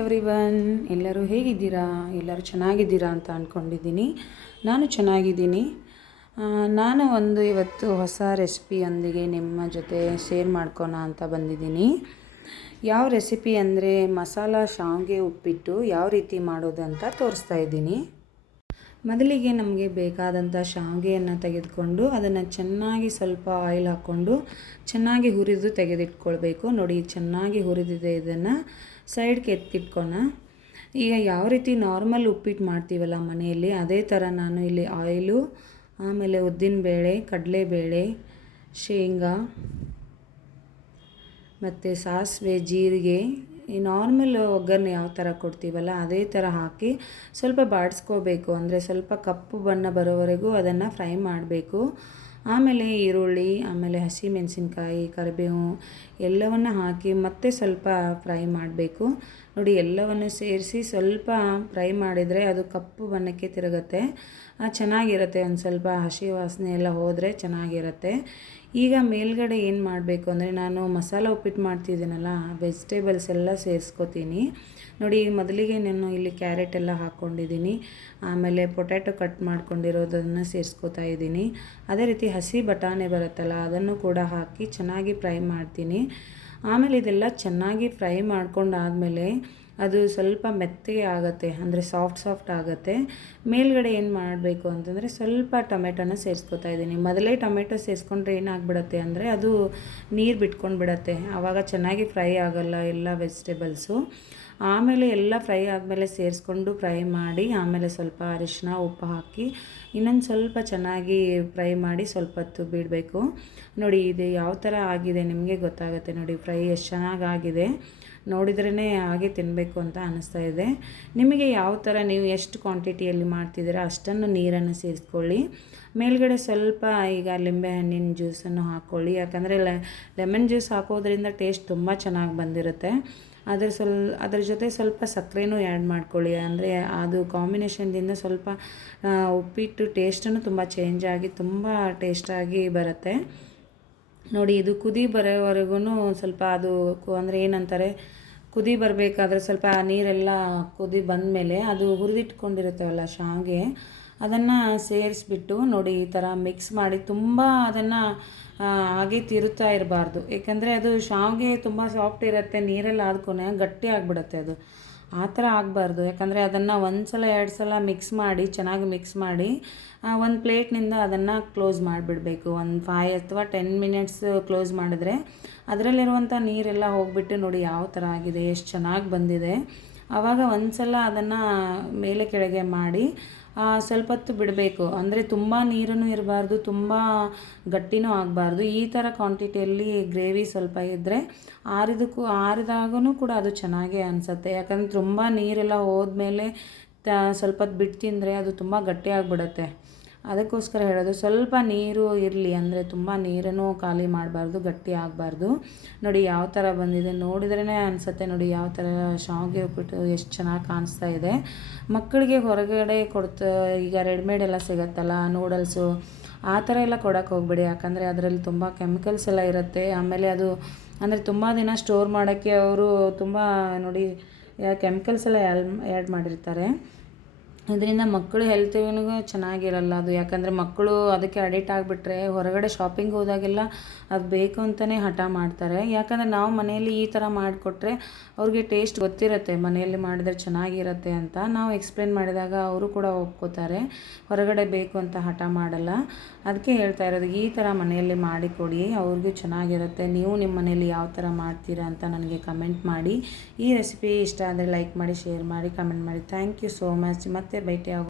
Everyone ಎಲ್ಲರೂ ಹೇಗಿದ್ದೀರಾ? ಎಲ್ಲರೂ ಚೆನ್ನಾಗಿದ್ದೀರಾ ಅಂತ ಅಂದ್ಕೊಂಡಿದ್ದೀನಿ ನಾನು ಚೆನ್ನಾಗಿದ್ದೀನಿ. ನಾನು ಒಂದು ಇವತ್ತು ಹೊಸ ರೆಸಿಪಿಯೊಂದಿಗೆ ನಿಮ್ಮ ಜೊತೆ ಶೇರ್ ಮಾಡ್ಕೋಣ ಅಂತ ಬಂದಿದ್ದೀನಿ. ಯಾವ ರೆಸಿಪಿ ಅಂದರೆ ಮಸಾಲ, ಶಾವಿಗೆ ಉಪ್ಪಿಟ್ಟು ಯಾವ ರೀತಿ ಮಾಡೋದು ಅಂತ ತೋರಿಸ್ತಾ ಇದ್ದೀನಿ. ಮೊದಲಿಗೆ ನಮಗೆ ಬೇಕಾದಂಥ ಶಾವಿಗೆಯನ್ನು ತೆಗೆದುಕೊಂಡು ಅದನ್ನು ಚೆನ್ನಾಗಿ ಸ್ವಲ್ಪ ಆಯಿಲ್ ಹಾಕ್ಕೊಂಡು ಚೆನ್ನಾಗಿ ಹುರಿದು ತೆಗೆದಿಟ್ಕೊಳ್ಬೇಕು. ನೋಡಿ, ಚೆನ್ನಾಗಿ ಹುರಿದಿದೆ ಇದನ್ನು. ಸೈಡ್ಗೆ ಎತ್ತಿಟ್ಕೊಣ. ಈಗ ಯಾವ ರೀತಿ ನಾರ್ಮಲ್ ಉಪ್ಪಿಟ್ಟು ಮಾಡ್ತೀವಲ್ಲ ಮನೆಯಲ್ಲಿ, ಅದೇ ಥರ ನಾನು ಇಲ್ಲಿ ಆಯಿಲು ಆಮೇಲೆ ಉದ್ದಿನಬೇಳೆ, ಕಡಲೆಬೇಳೆ, ಶೇಂಗಾ, ಮತ್ತು ಸಾಸಿವೆ, ಜೀರಿಗೆ ಈ ನಾರ್ಮಲ್ ಒಗ್ಗರಣೆ ಯಾವ ಥರ ಕೊಡ್ತೀವಲ್ಲ, ಅದೇ ಥರ ಹಾಕಿ ಸ್ವಲ್ಪ ಬಾಡಿಸ್ಕೋಬೇಕು. ಅಂದರೆ ಸ್ವಲ್ಪ ಕಪ್ಪು ಬಣ್ಣ ಬರೋವರೆಗೂ ಅದನ್ನು ಫ್ರೈ ಮಾಡಬೇಕು. ಆಮೇಲೆ ಈರುಳ್ಳಿ, ಆಮೇಲೆ ಹಸಿಮೆಣಸಿನ್ಕಾಯಿ, ಕರಿಬೇವು ಎಲ್ಲವನ್ನು ಹಾಕಿ ಮತ್ತೆ ಸ್ವಲ್ಪ ಫ್ರೈ ಮಾಡಬೇಕು. ನೋಡಿ, ಎಲ್ಲವನ್ನು ಸೇರಿಸಿ ಸ್ವಲ್ಪ ಫ್ರೈ ಮಾಡಿದರೆ ಅದು ಕಪ್ಪು ಬಣ್ಣಕ್ಕೆ ತಿರುಗುತ್ತೆ. ಚೆನ್ನಾಗಿರುತ್ತೆ. ಒಂದು ಸ್ವಲ್ಪ ಹಸಿ ವಾಸನೆ ಎಲ್ಲ ಹೋದರೆ ಚೆನ್ನಾಗಿರುತ್ತೆ. ಈಗ ಮೇಲ್ಗಡೆ ಏನು ಮಾಡಬೇಕು ಅಂದರೆ, ನಾನು ಮಸಾಲ ಉಪ್ಪಿಟ್ಟು ಮಾಡ್ತಿದ್ದೀನಲ್ಲ ವೆಜಿಟೇಬಲ್ಸ್ ಎಲ್ಲ ಸೇರಿಸ್ಕೋತೀನಿ. ನೋಡಿ, ಮೊದಲಿಗೆ ನಾನು ಇಲ್ಲಿ ಕ್ಯಾರೆಟ್ ಎಲ್ಲ ಹಾಕ್ಕೊಂಡಿದ್ದೀನಿ ಆಮೇಲೆ ಪೊಟ್ಯಾಟೊ ಕಟ್ ಮಾಡ್ಕೊಂಡಿರೋದನ್ನು ಸೇರಿಸ್ಕೋತಾ ಇದ್ದೀನಿ. ಅದೇ ರೀತಿ ಹಸಿ ಬಟಾಣಿ ಬರುತ್ತಲ್ಲ, ಅದನ್ನು ಕೂಡ ಹಾಕಿ ಚೆನ್ನಾಗಿ ಫ್ರೈ ಮಾಡ್ತೀನಿ. ಆಮೇಲೆ ಇದೆಲ್ಲ ಚೆನ್ನಾಗಿ ಫ್ರೈ ಮಾಡ್ಕೊಂಡಾದಮೇಲೆ ಅದು ಸ್ವಲ್ಪ ಮೆತ್ತಗೆ ಆಗುತ್ತೆ, ಅಂದರೆ ಸಾಫ್ಟ್ ಸಾಫ್ಟ್ ಆಗುತ್ತೆ. ಮೇಲ್ಗಡೆ ಏನು ಮಾಡಬೇಕು ಅಂತಂದರೆ ಸ್ವಲ್ಪ ಟೊಮೆಟೊನ ಸೇರಿಸ್ಕೊತಾ ಇದ್ದೀನಿ. ಮೊದಲೇ ಟೊಮೆಟೊ ಸೇರಿಸ್ಕೊಂಡ್ರೆ ಏನಾಗ್ಬಿಡತ್ತೆ ಅಂದರೆ ಅದು ನೀರು ಬಿಟ್ಕೊಂಡು ಬಿಡತ್ತೆ ಆವಾಗ ಚೆನ್ನಾಗಿ ಫ್ರೈ ಆಗೋಲ್ಲ ಎಲ್ಲ ವೆಜಿಟೇಬಲ್ಸು. ಆಮೇಲೆ ಎಲ್ಲ ಫ್ರೈ ಆದಮೇಲೆ ಸೇರಿಸ್ಕೊಂಡು ಫ್ರೈ ಮಾಡಿ ಆಮೇಲೆ ಸ್ವಲ್ಪ ಅರಿಶಿನ ಉಪ್ಪು ಹಾಕಿ ಇನ್ನೊಂದು ಸ್ವಲ್ಪ ಚೆನ್ನಾಗಿ ಫ್ರೈ ಮಾಡಿ ಸ್ವಲ್ಪ ಹೊತ್ತು ಬಿಡಬೇಕು. ನೋಡಿ, ಇದು ಯಾವ ಥರ ಆಗಿದೆ ನಿಮಗೆ ಗೊತ್ತಾಗುತ್ತೆ ನೋಡಿ, ಫ್ರೈ ಎಷ್ಟು ಚೆನ್ನಾಗಿ ಆಗಿದೆ. ನೋಡಿದ್ರೇ ಹಾಗೆ ತಿನ್ನಬೇಕು ಅಂತ ಅನ್ನಿಸ್ತಾ ಇದೆ. ನಿಮಗೆ ಯಾವ ಥರ ನೀವು ಎಷ್ಟು ಕ್ವಾಂಟಿಟಿಯಲ್ಲಿ ಮಾಡ್ತಿದ್ದೀರಾ ಅಷ್ಟನ್ನು ನೀರನ್ನು ಸೇರಿಸ್ಕೊಳ್ಳಿ. ಮೇಲ್ಗಡೆ ಸ್ವಲ್ಪ ಈಗ ಲಿಂಬೆ ಹಣ್ಣಿನ ಜ್ಯೂಸನ್ನು ಹಾಕ್ಕೊಳ್ಳಿ. ಯಾಕಂದರೆ ಲೆಮನ್ ಜ್ಯೂಸ್ ಹಾಕೋದ್ರಿಂದ ಟೇಸ್ಟ್ ತುಂಬ ಚೆನ್ನಾಗಿ ಬಂದಿರುತ್ತೆ. ಅದ್ರ ಸ್ವಲ್ ಅದ್ರ ಜೊತೆ ಸ್ವಲ್ಪ ಸಕ್ಕರೆನೂ ಆ್ಯಡ್ ಮಾಡ್ಕೊಳ್ಳಿ. ಅಂದರೆ ಅದು ಕಾಂಬಿನೇಷನ್ದಿಂದ ಸ್ವಲ್ಪ ಉಪ್ಪಿಟ್ಟು ಟೇಸ್ಟನ್ನು ತುಂಬ ಚೇಂಜ್ ಆಗಿ, ತುಂಬ ಟೇಸ್ಟಾಗಿ ಬರುತ್ತೆ. ನೋಡಿ, ಇದು ಕುದಿ ಬರೋವರೆಗೂ ಸ್ವಲ್ಪ ಅದು ಅಂದರೆ ಏನಂತಾರೆ, ಕುದಿ ಬರಬೇಕಾದ್ರೆ ಸ್ವಲ್ಪ ಆ ನೀರೆಲ್ಲ ಕುದಿ ಬಂದಮೇಲೆ ಅದು ಹುರಿದಿಟ್ಕೊಂಡಿರುತ್ತವಲ್ಲ ಶಾವಿಗೆ ಅದನ್ನು ಸೇರಿಸ್ಬಿಟ್ಟು ನೋಡಿ ಈ ಥರ ಮಿಕ್ಸ್ ಮಾಡಿ ತುಂಬ ಅದನ್ನು ಹಾಗೆ ತಿರುತ್ತಾ ಇರಬಾರ್ದು. ಏಕೆಂದರೆ ಅದು ಶಾವಿಗೆ ತುಂಬ ಸಾಫ್ಟ್ ಇರುತ್ತೆ, ನೀರೆಲ್ಲ ಆದ್ಕೊನೆ ಗಟ್ಟಿ ಆಗಿಬಿಡುತ್ತೆ ಅದು. ಆ ಥರ ಆಗಬಾರ್ದು. ಯಾಕಂದರೆ ಅದನ್ನು ಒಂದು ಸಲ ಎರಡು ಸಲ ಮಿಕ್ಸ್ ಮಾಡಿ, ಚೆನ್ನಾಗಿ ಮಿಕ್ಸ್ ಮಾಡಿ ಒಂದು ಪ್ಲೇಟ್ನಿಂದ ಅದನ್ನು ಕ್ಲೋಸ್ ಮಾಡಿಬಿಡಬೇಕು. ಒಂದು ಫೈವ್ ಅಥವಾ ಟೆನ್ ಮಿನಿಟ್ಸ್ ಕ್ಲೋಸ್ ಮಾಡಿದ್ರೆ ಅದರಲ್ಲಿರುವಂಥ ನೀರೆಲ್ಲ ಹೋಗಿಬಿಟ್ಟು ನೋಡಿ ಯಾವ ಥರ ಆಗಿದೆ, ಎಷ್ಟು ಚೆನ್ನಾಗಿ ಬಂದಿದೆ. ಆವಾಗ ಒಂದು ಸಲ ಅದನ್ನು ಮೇಲೆ ಕೆಳಗೆ ಮಾಡಿ ಸ್ವಲ್ಪ ಹೊತ್ತು ಬಿಡಬೇಕು. ಅಂದರೆ ತುಂಬ ನೀರನ್ನು ಇರಬಾರ್ದು, ತುಂಬ ಗಟ್ಟಿನೂ ಆಗಬಾರ್ದು. ಈ ಥರ ಕ್ವಾಂಟಿಟಿಯಲ್ಲಿ ಗ್ರೇವಿ ಸ್ವಲ್ಪ ಇದ್ದರೆ ಆರಿದಕ್ಕೂ ಆರಿದಾಗೂ ಕೂಡ ಅದು ಚೆನ್ನಾಗೇ ಅನಿಸುತ್ತೆ. ಯಾಕಂದರೆ ತುಂಬ ನೀರೆಲ್ಲ ಹೋದ್ಮೇಲೆ ತ, ಸ್ವಲ್ಪ ಹೊತ್ತು ಬಿಟ್ಟು ತಿಂದರೆ ಅದು ತುಂಬ ಗಟ್ಟಿ ಆಗಿಬಿಡುತ್ತೆ. ಅದಕ್ಕೋಸ್ಕರ ಹೇಳೋದು, ಸ್ವಲ್ಪ ನೀರು ಇರಲಿ ಅಂದರೆ ತುಂಬ ನೀರನ್ನು ಖಾಲಿ ಮಾಡಬಾರ್ದು, ಗಟ್ಟಿ ಆಗಬಾರ್ದು. ನೋಡಿ ಯಾವ ಥರ ಬಂದಿದೆ ನೋಡಿದ್ರೇ ಅನಿಸುತ್ತೆ ನೋಡಿ ಯಾವ ಥರ ಶಾವಿಗೆ ಉಪ್ಪಿಟ್ಟು ಎಷ್ಟು ಚೆನ್ನಾಗಿ ಕಾಣಿಸ್ತಾ ಇದೆ. ಮಕ್ಕಳಿಗೆ ಹೊರಗಡೆ ಕೊಡ್ತಾ, ಈಗ ರೆಡಿಮೇಡ್ ಎಲ್ಲ ಸಿಗತ್ತಲ್ಲ, ನೂಡಲ್ಸು, ಆ ಥರ ಎಲ್ಲ ಕೊಡೋಕೆ ಹೋಗ್ಬೇಡಿ. ಯಾಕಂದರೆ ಅದರಲ್ಲಿ ತುಂಬ ಕೆಮಿಕಲ್ಸ್ ಎಲ್ಲ ಇರುತ್ತೆ. ಆಮೇಲೆ ಅದು ಅಂದರೆ ತುಂಬ ದಿನ ಸ್ಟೋರ್ ಮಾಡೋಕ್ಕೆ ಅವರು ತುಂಬ ನೋಡಿ, ಕೆಮಿಕಲ್ಸ್ ಎಲ್ಲ ಆ್ಯಡ್ ಮಾಡಿರ್ತಾರೆ. ಅದರಿಂದ ಮಕ್ಕಳು ಹೆಲ್ತ್ಗೂ ಚೆನ್ನಾಗಿರಲ್ಲ ಅದು. ಯಾಕಂದರೆ ಮಕ್ಕಳು ಅದಕ್ಕೆ ಅಡಿಟ್ ಆಗಿಬಿಟ್ರೆ ಹೊರಗಡೆ ಶಾಪಿಂಗ್ ಹೋದಾಗೆಲ್ಲ ಅದು ಬೇಕು ಅಂತಲೇ ಹಠ ಮಾಡ್ತಾರೆ. ಯಾಕಂದರೆ ನಾವು ಮನೆಯಲ್ಲಿ ಈ ಥರ ಮಾಡಿಕೊಟ್ರೆ ಅವ್ರಿಗೆ ಟೇಸ್ಟ್ ಗೊತ್ತಿರುತ್ತೆ, ಮನೆಯಲ್ಲಿ ಮಾಡಿದ್ರೆ ಚೆನ್ನಾಗಿರುತ್ತೆ ಅಂತ. ನಾವು ಎಕ್ಸ್ಪ್ಲೇನ್ ಮಾಡಿದಾಗ ಅವರು ಕೂಡ ಒಪ್ಕೋತಾರೆ, ಹೊರಗಡೆ ಬೇಕು ಅಂತ ಹಠ ಮಾಡಲ್ಲ. ಅದಕ್ಕೆ ಹೇಳ್ತಾ ಇರೋದು, ಈ ಥರ ಮನೆಯಲ್ಲಿ ಮಾಡಿಕೊಡಿ, ಅವ್ರಿಗೂ ಚೆನ್ನಾಗಿರುತ್ತೆ. ನೀವು ನಿಮ್ಮ ಮನೆಯಲ್ಲಿ ಯಾವ ಥರ ಮಾಡ್ತೀರಾ ಅಂತ ನನಗೆ ಕಮೆಂಟ್ ಮಾಡಿ. ಈ ರೆಸಿಪಿ ಇಷ್ಟ ಆದರೆ ಲೈಕ್ ಮಾಡಿ ಶೇರ್ ಮಾಡಿ ಕಮೆಂಟ್ ಮಾಡಿ. ಥ್ಯಾಂಕ್ ಯು ಸೋ ಮಚ್ ಮತ್ತೆ ಭೇಟಿ ಆಗೋ